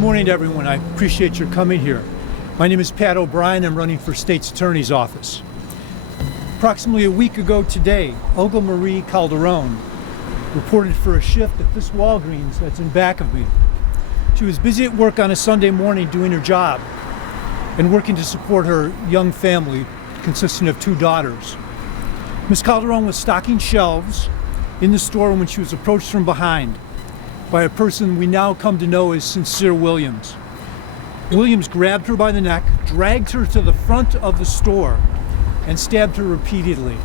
morning to everyone. I appreciate your coming here. My name is Pat O'Brien. I'm running for State's Attorney's Office. Approximately a week ago today, Olga Marie Calderon reported for a shift at this Walgreens that's in back of me. She was busy at work on a Sunday morning doing her job and working to support her young family consisting of 2 daughters. Ms. Calderon was stocking shelves in the store when she was approached from behind by a person we now come to know as Sincere Williams. Williams grabbed her by the neck, dragged her to the front of the store, and stabbed her repeatedly.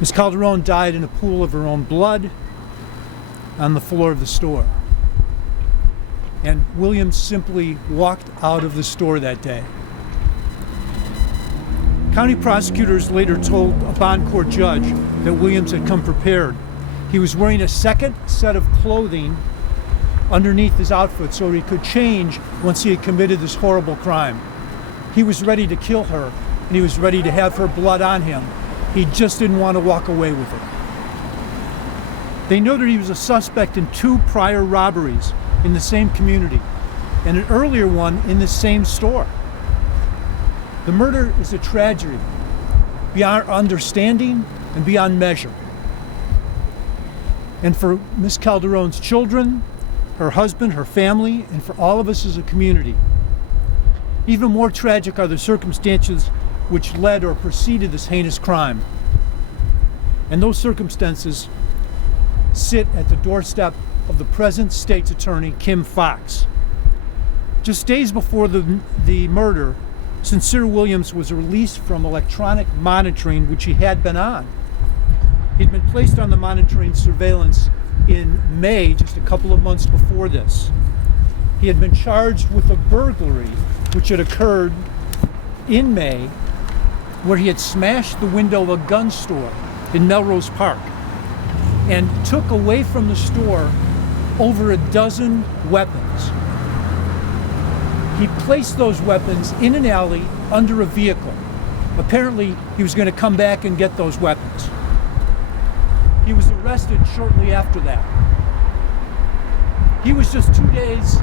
Ms. Calderon died in a pool of her own blood on the floor of the store. And Williams simply walked out of the store that day. County prosecutors later told a bond court judge that Williams had come prepared. He was wearing a second set of clothing underneath his outfit so he could change once he had committed this horrible crime. He was ready to kill her, and he was ready to have her blood on him. He just didn't want to walk away with it. They noted he was a suspect in 2 prior robberies in the same community and an earlier one in the same store. The murder is a tragedy beyond understanding and beyond measure. And for Ms. Calderon's children, her husband, her family, and for all of us as a community, even more tragic are the circumstances which led or preceded this heinous crime. And those circumstances sit at the doorstep of the present state's attorney, Kim Foxx. Just days before the murder, Sincere Williams was released from electronic monitoring, which he had been on. He'd been placed on the monitoring surveillance in May, just a couple of months before this. He had been charged with a burglary, which had occurred in May, where he had smashed the window of a gun store in Melrose Park and took away from the store over a dozen weapons. He placed those weapons in an alley under a vehicle. Apparently, he was going to come back and get those weapons. He was arrested shortly after that. He was just 2 days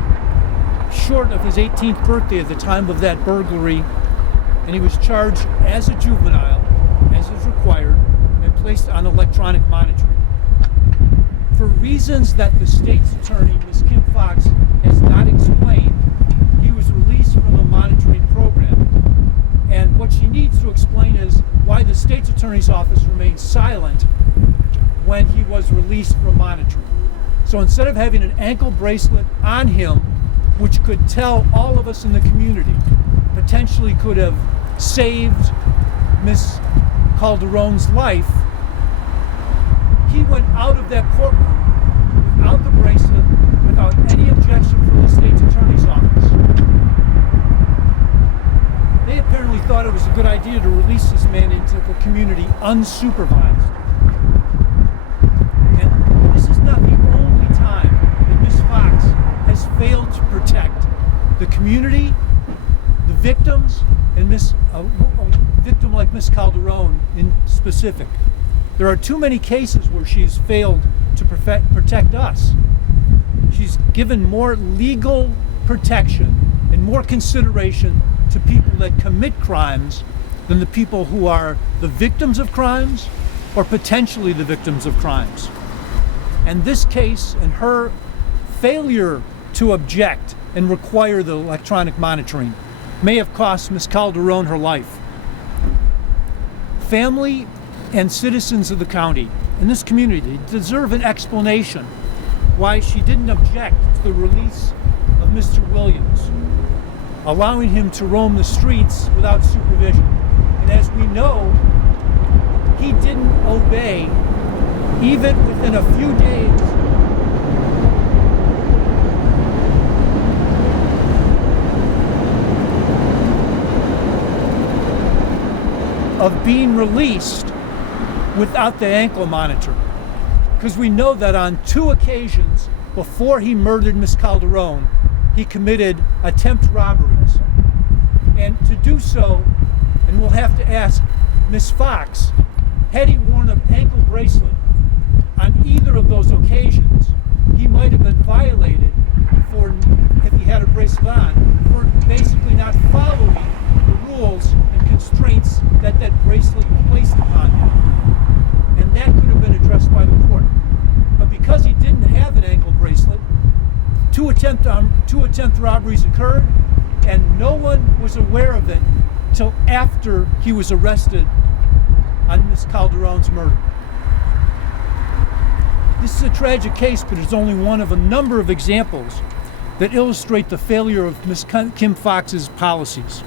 short of his 18th birthday at the time of that burglary, and he was charged as a juvenile, as is required, and placed on electronic monitoring. For reasons that the state's attorney, Ms. Kim Foxx, has not explained, he was released from the monitoring program. And what she needs to explain is why the state's attorney's office remained silent when he was released from monitoring. So instead of having an ankle bracelet on him, which could tell all of us in the community, potentially could have saved Miss Calderon's life, he went out of that courtroom without the bracelet, without any objection from the state's attorney's office. They apparently thought it was a good idea to release this man into the community unsupervised. And this is not the only time that Ms. Foxx has failed to protect the community, the victims, and a victim like Ms. Calderon in specific. There are too many cases where she's failed to protect us. She's given more legal protection and more consideration to people that commit crimes than the people who are the victims of crimes or potentially the victims of crimes. And this case and her failure to object and require the electronic monitoring may have cost Ms. Calderon her life. Family and citizens of the county and this community deserve an explanation why she didn't object to the release of Mr. Williams, allowing him to roam the streets without supervision. And as we know, he didn't obey even within a few days of being released without the ankle monitor. Because we know that on 2 occasions before he murdered Ms. Calderon, he committed attempt robberies. And to do so, and we'll have to ask Ms. Foxx, had he worn an ankle bracelet on either of those occasions, he might have been violated for, if he had a bracelet on, for basically not following the rules and constraints that that bracelet placed upon him. And that could have been addressed by the court. But because he didn't have an ankle bracelet, two attempt robberies occurred, and no one was aware of it till after he was arrested on Miss Calderon's murder. This is a tragic case, but it's only one of a number of examples that illustrate the failure of Miss Kim Fox's policies.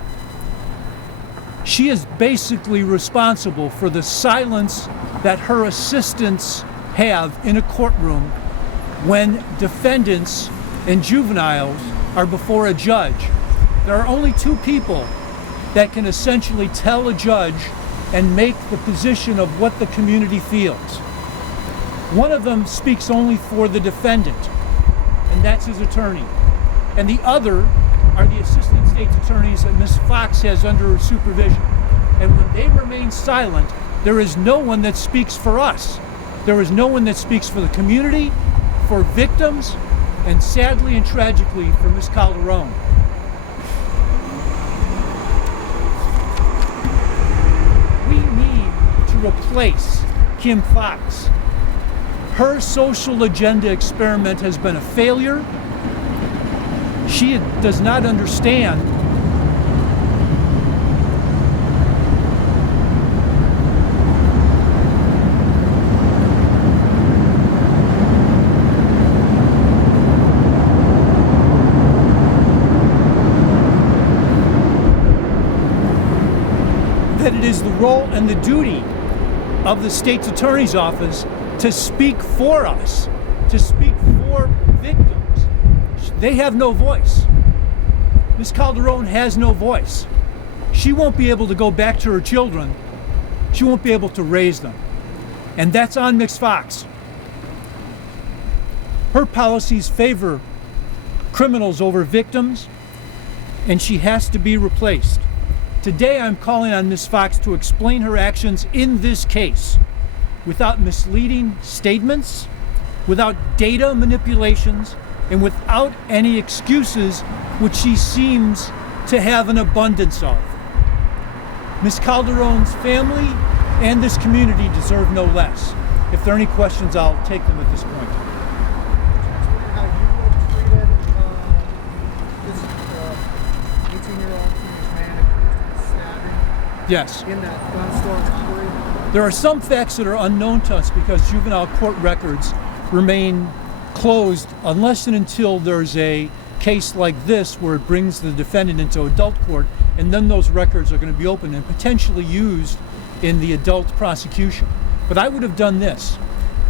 She is basically responsible for the silence that her assistants have in a courtroom when defendants and juveniles are before a judge. There are only two people that can essentially tell a judge and make the position of what the community feels. One of them speaks only for the defendant, and that's his attorney. And the other are the assistant state's attorneys that Ms. Fox has under her supervision. And when they remain silent, there is no one that speaks for us. There is no one that speaks for the community, for victims, and sadly and tragically for Ms. Calderon. We need to replace Kim Fox. Her social agenda experiment has been a failure. She does not understand that it is the role and the duty of the state's attorney's office to speak for us, to speak for victims. They have no voice. Ms. Calderon has no voice. She won't be able to go back to her children. She won't be able to raise them. And that's on Ms. Fox. Her policies favor criminals over victims, and she has to be replaced. Today I'm calling on Ms. Fox to explain her actions in this case without misleading statements, without data manipulations, and without any excuses which she seems to have an abundance of. Ms. Calderon's family and this community deserve no less. If there are any questions, I'll take them at this point. How you would have treated this 18-year-old teenage man accused of stabbing Yes. in that gun store robbery? There are some facts that are unknown to us because juvenile court records remain closed unless and until there's a case like this where it brings the defendant into adult court, and then those records are going to be opened and potentially used in the adult prosecution. But I would have done this.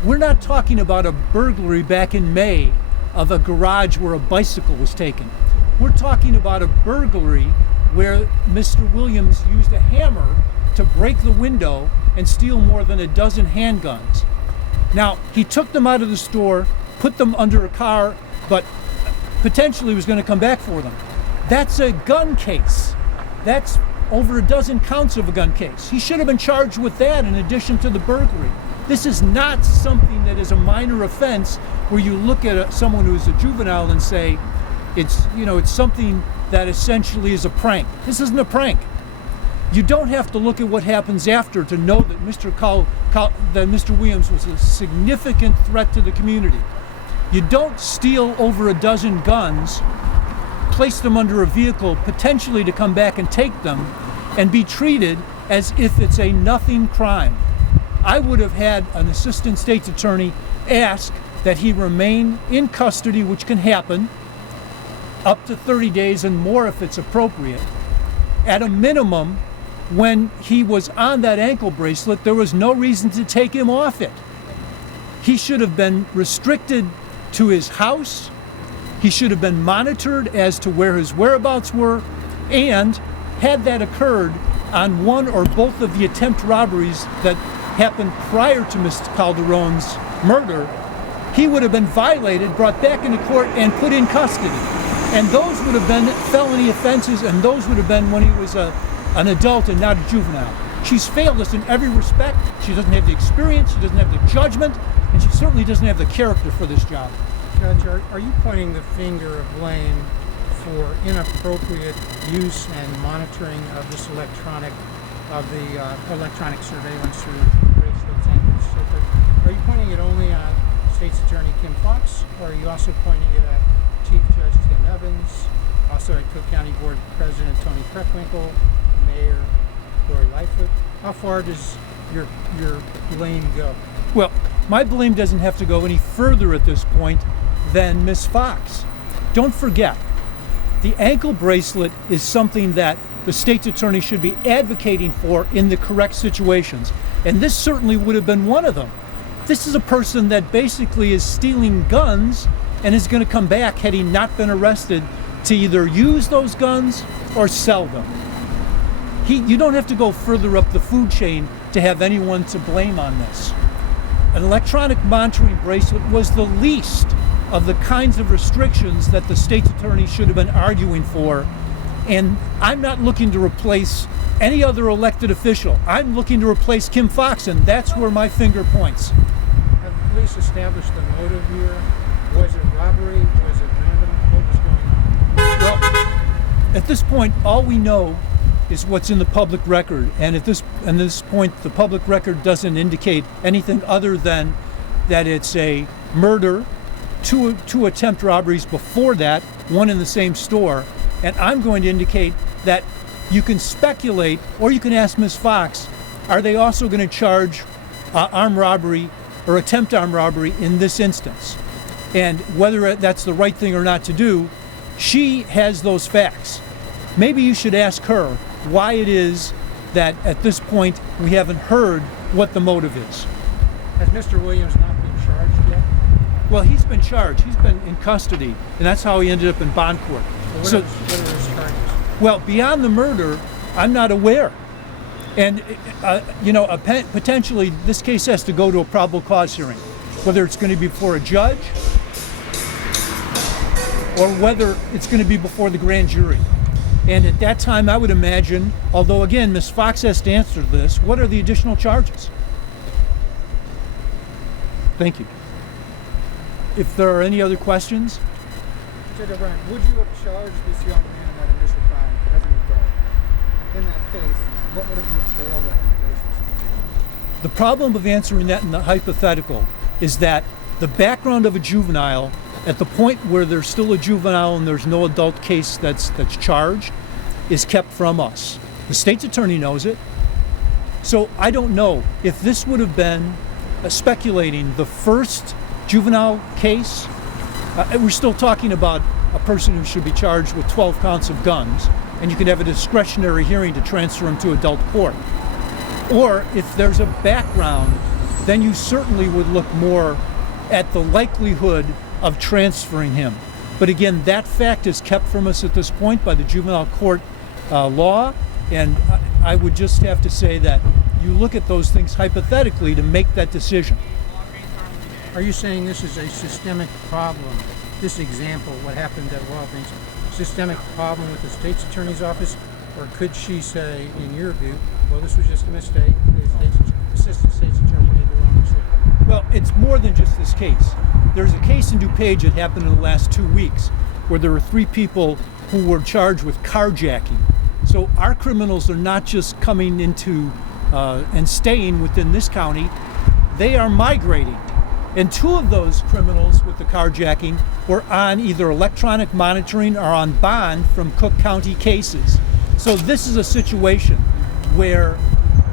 We're not talking about a burglary back in May of a garage where a bicycle was taken. We're talking about a burglary where Mr. Williams used a hammer to break the window and steal more than a dozen handguns. Now, he took them out of the store, put them under a car, but potentially was going to come back for them. That's a gun case. That's over a dozen counts of a gun case. He should have been charged with that in addition to the burglary. This is not something that is a minor offense where you look at someone who is a juvenile and say, it's something that essentially is a prank. This isn't a prank. You don't have to look at what happens after to know that Mr. Williams was a significant threat to the community. You don't steal over a dozen guns, place them under a vehicle potentially to come back and take them, and be treated as if it's a nothing crime. I would have had an assistant state's attorney ask that he remain in custody, which can happen, up to 30 days and more if it's appropriate. At a minimum, when he was on that ankle bracelet, there was no reason to take him off it. He should have been restricted to his house. He should have been monitored as to where his whereabouts were, and had that occurred on one or both of the attempt robberies that happened prior to Mr. Calderon's murder, he would have been violated, brought back into court, and put in custody. And those would have been felony offenses, and those would have been when he was an adult and not a juvenile. She's failed us in every respect. She doesn't have the experience, she doesn't have the judgment, and she certainly doesn't have the character for this job. Judge, are you pointing the finger of blame for inappropriate use and monitoring of this electronic surveillance through bracelets, ankles, so forth? Are you pointing it only at State's Attorney Kim Foxx, or are you also pointing it at Chief Judge Tim Evans, also at Cook County Board President Tony Preckwinkle, Mayor Lori Lightfoot? How far does your blame go? Well, my blame doesn't have to go any further at this point than Ms. Fox. Don't forget, the ankle bracelet is something that the state's attorney should be advocating for in the correct situations. And this certainly would have been one of them. This is a person that basically is stealing guns and is going to come back had he not been arrested to either use those guns or sell them. You don't have to go further up the food chain to have anyone to blame on this. An electronic monitoring bracelet was the least of the kinds of restrictions that the state's attorney should have been arguing for. And I'm not looking to replace any other elected official. I'm looking to replace Kim Foxx, and that's where my finger points. Have the police established the motive here? Was it robbery? Was it random? What was going on? Well, at this point, all we know is what's in the public record, and at this point, the public record doesn't indicate anything other than that it's a murder, two attempt robberies before that, one in the same store, and I'm going to indicate that you can speculate, or you can ask Ms. Fox, are they also going to charge armed robbery or attempt armed robbery in this instance? And whether that's the right thing or not to do, she has those facts. Maybe you should ask her why it is that at this point we haven't heard what the motive is. Has Mr. Williams not been charged yet? Well, he's been charged. He's been in custody, and that's how he ended up in bond court. What are his charges? Well, beyond the murder, I'm not aware. And, potentially this case has to go to a probable cause hearing, whether it's going to be before a judge or whether it's going to be before the grand jury. And at that time, I would imagine, although again, Ms. Fox has to answer this, what are the additional charges? Thank you. If there are any other questions? Judge O'Brien, would you have charged this young man in that initial crime as an adult? In that case, what would have your bail recommendations been? The problem of answering that in the hypothetical is that the background of a juvenile, at the point where there's still a juvenile and there's no adult case that's charged, is kept from us. The state's attorney knows it. So I don't know if this would have been speculating the first juvenile case. We're still talking about a person who should be charged with 12 counts of guns, and you could have a discretionary hearing to transfer him to adult court. Or if there's a background, then you certainly would look more at the likelihood of transferring him. But again, that fact is kept from us at this point by the juvenile court law, and I would just have to say that you look at those things hypothetically to make that decision. Are you saying this is a systemic problem, this example, what happened at Walgreens, systemic problem with the state's attorney's office? Or could she say, in your view, well, this was just a mistake, the assistant state's attorney made the wrong mistake? Well, it's more than just this case. There's a case in DuPage that happened in the last 2 weeks where there were 3 people who were charged with carjacking. So our criminals are not just coming into and staying within this county, they are migrating. And 2 of those criminals with the carjacking were on either electronic monitoring or on bond from Cook County cases. So this is a situation where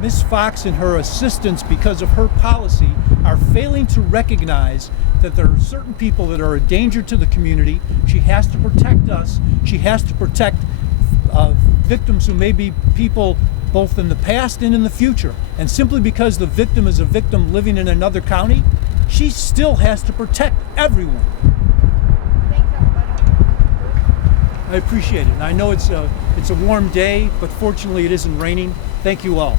Ms. Fox and her assistants, because of her policy, are failing to recognize that there are certain people that are a danger to the community. She has to protect us. She has to protect victims who may be people both in the past and in the future. And simply because the victim is a victim living in another county, she still has to protect everyone. I appreciate it. And I know it's a warm day, but fortunately it isn't raining. Thank you all.